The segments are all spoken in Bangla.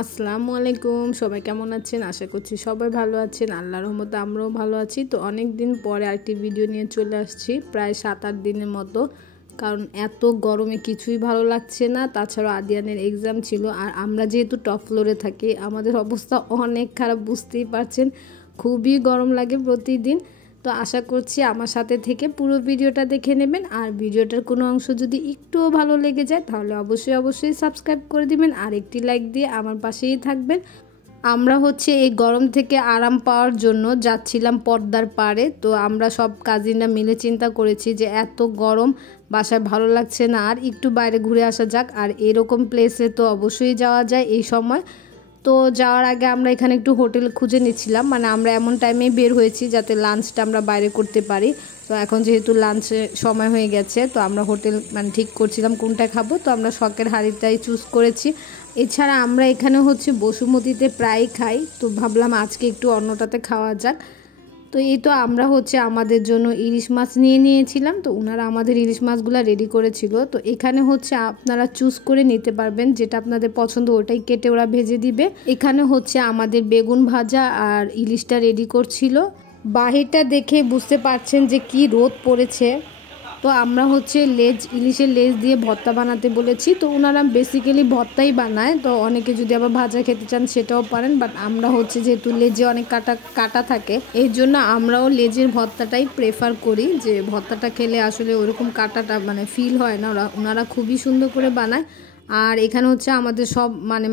আসসালামু আলাইকুম, সবাই কেমন আছেন? আশা করছি সবাই ভালো আছেন। আল্লাহর রহমতে আমরাও ভালো আছি। তো অনেক দিন পরে আরেকটি ভিডিও নিয়ে চলে আসছি, প্রায় 7-8 দিনের মতো। কারণ এত গরমে কিছুই ভালো লাগছে না। তাছাড়া আদিয়ানের এক্সাম ছিল, আর আমরা যেহেতু টপ ফ্লোরে থাকি আমাদের অবস্থা অনেক খারাপ, বুঝতেই পারছেন। খুবই গরম লাগে প্রতিদিন। তো আশা করছি আমার সাথে থেকে পুরো ভিডিওটা দেখে নেবেন। আর ভিডিওটার কোনো অংশ যদি একটুও ভালো লেগে যায় তাহলে অবশ্যই সাবস্ক্রাইব করে দিবেন, আর একটি লাইক দিয়ে আমার পাশেই থাকবেন। আমরা এই গরম থেকে আরাম পাওয়ার জন্য যাচ্ছিলাম পদ্মার পাড়ে। তো আমরা সব কাজিনরা মিলে চিন্তা করেছি যে এত গরম, বাসায় ভালো লাগছে না, আর একটু বাইরে ঘুরে আসা যাক। আর এরকম প্লেসে তো অবশ্যই যাওয়া যায় এই সময়। তো যাওয়ার আগে আমরা এখানে একটু হোটেল খুঁজে নিচ্ছিলাম, মানে আমরা এমন টাইমেই বের হয়েছি যাতে লাঞ্চটা আমরা বাইরে করতে পারি। তো এখন যেহেতু লাঞ্চের সময় হয়ে গেছে, তো আমরা হোটেল ঠিক করছিলাম কোনটা খাবো। তো আমরা শখের হাঁড়িটাই চুজ করেছি। এছাড়া আমরা এখানে বসুমতীতে প্রায় খাই, তো ভাবলাম আজকে একটু অন্যটাতে খাওয়া যাক। তো এই তো আমরা আমাদের জন্য ইলিশ মাছ নিয়ে নিয়েছিলাম। তো ওনারা আমাদের ইলিশ মাছগুলো রেডি করেছিল। তো এখানে আপনারা চুজ করে নিতে পারবেন, যেটা আপনাদের পছন্দ ওটাই কেটে ওরা ভেজে দিবে। এখানে আমাদের বেগুন ভাজা আর ইলিশটা রেডি করছিল। বাহিরটা দেখে বুঝতে পারছেন যে কি রোদ পড়েছে। তো আমরা ইলিশের লেজ দিয়ে ভর্তা বানাতে বলেছি। তো ওনারা বেসিক্যালি ভর্তাই বানায়, তো অনেকে যদি আবার ভাজা খেতে চান সেটাও পারেন। বাট আমরা যেহেতু লেজে অনেক কাটা থাকে, এই জন্য আমরাও লেজের ভর্তাটাই প্রেফার করি, যে ভর্তাটা খেলে আসলে ওরকম কাটাটা ফিল হয় না। ওনারা খুবই সুন্দর করে বানায়। আর এখানে আমাদের সব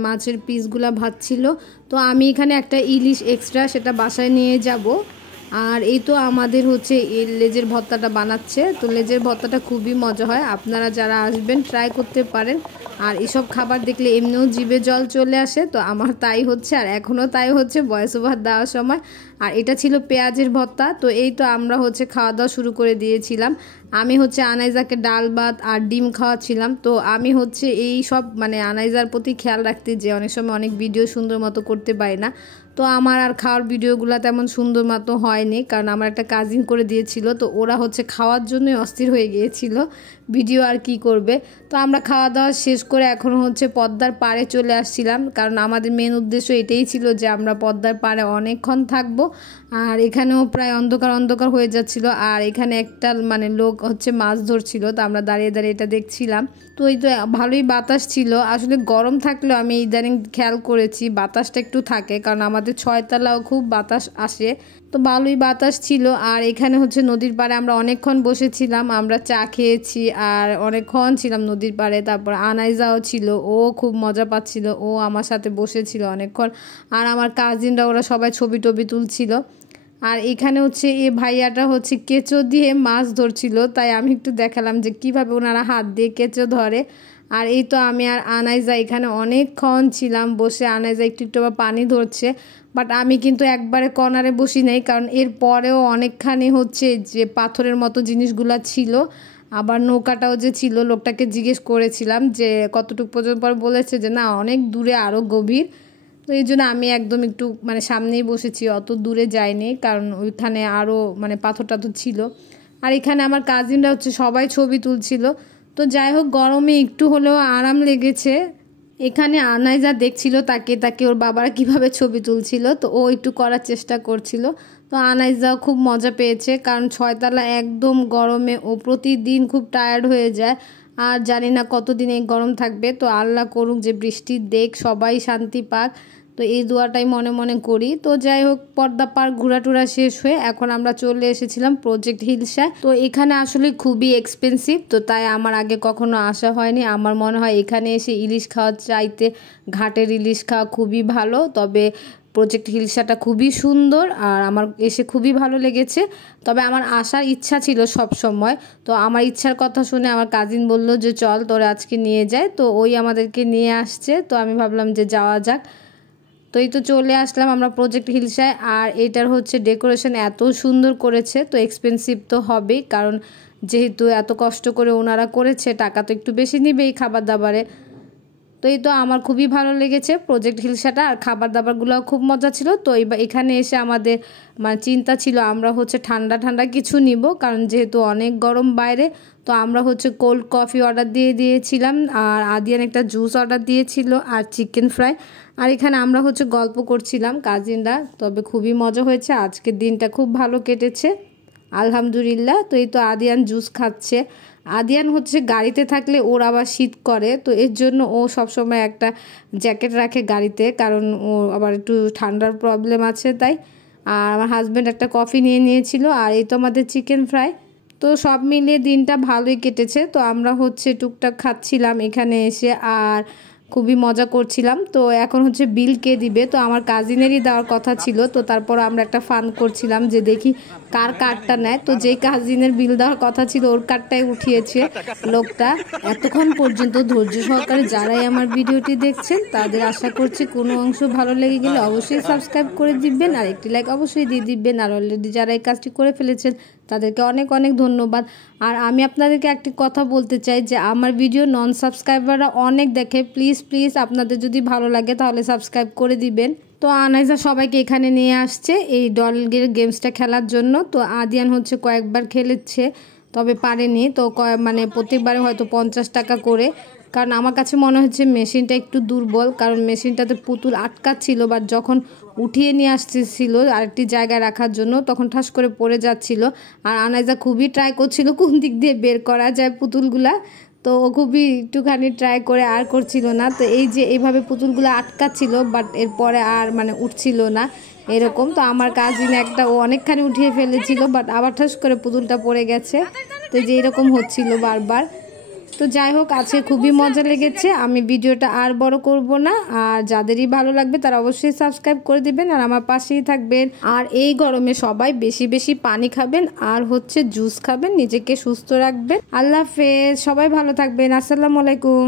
মাছের পিসগুলা ভাজছিল। তো আমি এখানে একটা ইলিশ এক্সট্রা সেটা বাসায় নিয়ে যাব। আর এই তো আমাদের এই লেজের ভর্তাটা বানাচ্ছে। তো লেজের ভর্তাটা খুবই মজা হয়, আপনারা যারা আসবেন ট্রাই করতে পারেন। আর এসব খাবার দেখলে এমনিও জিভে জল চলে আসে। তো আমার তাই আর এখনও তাই ভয়েস ওভার দেওয়ার সময়। আর এটা ছিল পেঁয়াজের ভর্তা। তো এই তো আমরা খাওয়া দাওয়া শুরু করে দিয়েছিলাম। আমি আনাইজাকে ডাল ভাত আর ডিম খাওয়াচ্ছিলাম। তো আমি এই সব আনাইজার প্রতি খেয়াল রাখতে, যে অনেক সময় অনেক ভিডিও সুন্দর মতো করতে পারি না। তো আমার আর খাওয়ার ভিডিওগুলো তেমন সুন্দর মতো হয়নি, কারণ আমার একটা কাজিন করে দিয়েছিল। তো ওরা খাওয়ার জন্যই অস্থির হয়ে গিয়েছিল, ভিডিও আর কি করবে। তো আমরা খাওয়া দাওয়া শেষ করে এখন পদ্মার পাড়ে চলে আসছিলাম, কারণ আমাদের মেন উদ্দেশ্য এটাই ছিল যে আমরা পদ্মার পাড়ে অনেকক্ষণ থাকবো। আর এখানেও প্রায় অন্ধকার হয়ে যাচ্ছিল। আর এখানে একটা লোক মাছ ধরছিল। তো আমরা দাঁড়িয়ে দাঁড়িয়ে এটা দেখছিলাম। তো এই তো ভালোই বাতাস ছিল। আসলে গরম থাকলেও আমি ইদানিং খেয়াল করেছি বাতাসটা একটু থাকে, কারণ আমাদের 6 তলাও খুব বাতাস আসে। তো ভালোই বাতাস ছিল। আর এখানে নদীর পাড়ে আমরা অনেকক্ষণ বসেছিলাম, আমরা চা খেয়েছি আর অনেকক্ষণ ছিলাম নদীর পাড়ে। তারপর আনাইজাও ছিল, ও খুব মজা পাচ্ছিল, ও আমার সাথে বসেছিল অনেকক্ষণ। আর আমার কাজিনরা ওরা সবাই ছবি টবি তুলছিল। আর এখানে এই ভাইয়াটা কেঁচো দিয়ে মাছ ধরছিল, তাই আমি একটু দেখালাম যে কিভাবে ওনারা হাত দিয়ে কেঁচো ধরে। আর এই তো আমি আর আনাইজা এখানে অনেকক্ষণ ছিলাম বসে। আনাইজা একটু আবার পানি ধরছে, বাট আমি কিন্তু একবারে কর্নারে বসি নাই, কারণ এর পরেও অনেকখানি যে পাথরের মতো জিনিসগুলা ছিল। আবার নৌকাটাও যে ছিল, লোকটাকে জিজ্ঞেস করেছিলাম যে কতটুকু পর্যন্ত, পর বলেছে যে না অনেক দূরে, আরও গভীর। তো এই জন্য আমি একদম একটু সামনেই বসেছি, অত দূরে যাইনি, কারণ ওইখানে আরও পাথর টাথর ছিল। আর এখানে আমার কাজিনরা সবাই ছবি তুলছিল। তো যাই হোক, গরমে একটু হলেও আরাম লেগেছে। এখানে আনাইজা দেখছিল তাকে ওর বাবারা কিভাবে ছবি তুলছিল, তো ও একটু করার চেষ্টা করছিল। তো আনাইজাও খুব মজা পেয়েছে, কারণ 6 তলা একদম গরমে ও প্রতিদিন খুব টায়ার্ড হয়ে যায়। আর জানি না কতদিন এই গরম থাকবে। তো আল্লাহ করুক যে বৃষ্টির দেখ, সবাই শান্তি পাক। তো এই দোয়াটাই মনে মনে করি। তো যাই হোক, পদ্মা পার্ক ঘোরাটুরা শেষ হয়ে এখন আমরা চলে এসেছিলাম প্রজেক্ট হিলসায়। তো এখানে আসলে খুবই এক্সপেন্সিভ, তো তাই আমার আগে কখনো আসা হয়নি। আমার মনে হয় এখানে এসে ইলিশ খাওয়ার চাইতে ঘাটের ইলিশ খাওয়া খুবই ভালো। তবে প্রজেক্ট হিলসাটা খুবই সুন্দর, আর আমার এসে খুবই ভালো লেগেছে। তবে আমার আসার ইচ্ছা ছিল সব সময়। তো আমার ইচ্ছার কথা শুনে আমার কাজিন বলল যে চল তোরা আজকে নিয়ে যায়। তো ওই আমাদেরকে নিয়ে আসছে। তো আমি ভাবলাম যে যাওয়া যাক। তো এই তো চলে আসলাম আমরা প্রজেক্ট হিলসায়। আর এটার হচ্ছে ডেকোরেশন এত সুন্দর করেছে, তো এক্সপেন্সিভ তো হবেই, কারণ যেহেতু এত কষ্ট করে ওনারা করেছে, টাকা তো একটু বেশি নেবেই খাবার দাবারে। তো এই তো আমার খুবই ভালো লেগেছে প্রজেক্ট হিলসাটা, আর খাবার দাবারগুলোও খুব মজা ছিল। তো এখানে এসে আমাদের মানে চিন্তা ছিল আমরা হচ্ছে ঠান্ডা ঠান্ডা কিছু নিব, কারণ যেহেতু অনেক গরম বাইরে। তো আমরা হচ্ছে কোল্ড কফি অর্ডার দিয়েছিলাম, আর আদিয়ান একটা জুস অর্ডার দিয়েছিল, আর চিকেন ফ্রাই। আর এখানে আমরা হচ্ছে গল্প করছিলাম কাজিনরা। তবে খুবই মজা হয়েছে, আজকের দিনটা খুব ভালো কেটেছে আলহামদুলিল্লাহ। তো এই তো আদিয়ান জুস খাচ্ছে। আদিয়ান হচ্ছে গাড়িতে থাকলে ওর আবার শীত করে, তো এর জন্য ও সবসময় একটা জ্যাকেট রাখে গাড়িতে, কারণ ও আবার একটু ঠান্ডার প্রবলেম আছে তাই। আর আমার হাজব্যান্ড একটা কফি নিয়েছিল, আর এই তো আমাদের চিকেন ফ্রাই। তো সব মিলিয়ে দিনটা ভালোই কেটেছে। তো আমরা হচ্ছে টুকটাক খাচ্ছিলাম এখানে এসে, আর খুবই মজা করছিলাম। তো এখন হচ্ছে বিল কে দিবে, তো আমার কাজিনেরই দেওয়ার কথা ছিল। তো তারপর আমরা একটা ফান করছিলাম যে দেখি কার কার্ডটা নেয়। তো যেই কাজিনের বিল দেওয়ার কথা ছিল ওর কার্ডটাই উঠিয়েছে লোকটা। এতক্ষণ পর্যন্ত ধৈর্য সহকারে যারাই আমার ভিডিওটি দেখছেন তাদের আশা করছি কোনো অংশ ভালো লেগে গেলে অবশ্যই সাবস্ক্রাইব করে দিবেন, আর একটি লাইক অবশ্যই দিয়ে দিবেন। আর অলরেডি যারা এই কাজটি করে ফেলেছেন তাদেরকে অনেক অনেক ধন্যবাদ। আর আমি আপনাদেরকে একটি কথা বলতে চাই যে আমার ভিডিও নন সাবস্ক্রাইবাররা অনেক দেখে, প্লিজ আপনাদের যদি ভালো লাগে তাহলে সাবস্ক্রাইব করে দিবেন। তো আনাইজা সবাইকে এখানে নিয়ে আসছে এই ডল গেমসটা খেলার জন্য। তো আদিয়ান হচ্ছে কয়েকবার খেলেছে, তবে পারেনি। তো মানে প্রত্যেকবারে হয়তো 50 টাকা করে, কারণ আমার কাছে মনে হচ্ছে মেশিনটা একটু দুর্বল, কারণ মেশিনটাতে পুতুল আটকাচ্ছিল, বাট যখন উঠিয়ে নিয়ে আসতেছিল আরেকটি জায়গায় রাখার জন্য তখন ঠাস করে পড়ে যাচ্ছিল। আর আনাইজা খুবই ট্রাই করছিল কোন দিক দিয়ে বের করা যায় পুতুলগুলা, তো ও খুবই একটুখানি ট্রাই করে আর করছিল না। তো এই যে এইভাবে পুতুলগুলো আটকাচ্ছিল, বাট এরপরে আর মানে উঠছিল না এরকম। তো আমার কাজিন একটা ও অনেকখানি উঠিয়ে ফেলেছিল, বাট আবার ঠাস করে পুতুলটা পড়ে গেছে। তো যে এরকম হচ্ছিল বারবার। তো যাই হোক, আজকে খুবই মজা লেগেছে। আমি ভিডিওটা আর বড় করব না, আর যাদেরই ভালো লাগবে তারা অবশ্যই সাবস্ক্রাইব করে দিবেন, আর আমার পাশেই থাকবেন। আর এই গরমে সবাই বেশি বেশি পানি খাবেন, আর হচ্ছে জুস খাবেন, নিজেকে সুস্থ রাখবেন। আল্লাহ হাফেজ, সবাই ভালো থাকবেন। আসসালামু আলাইকুম।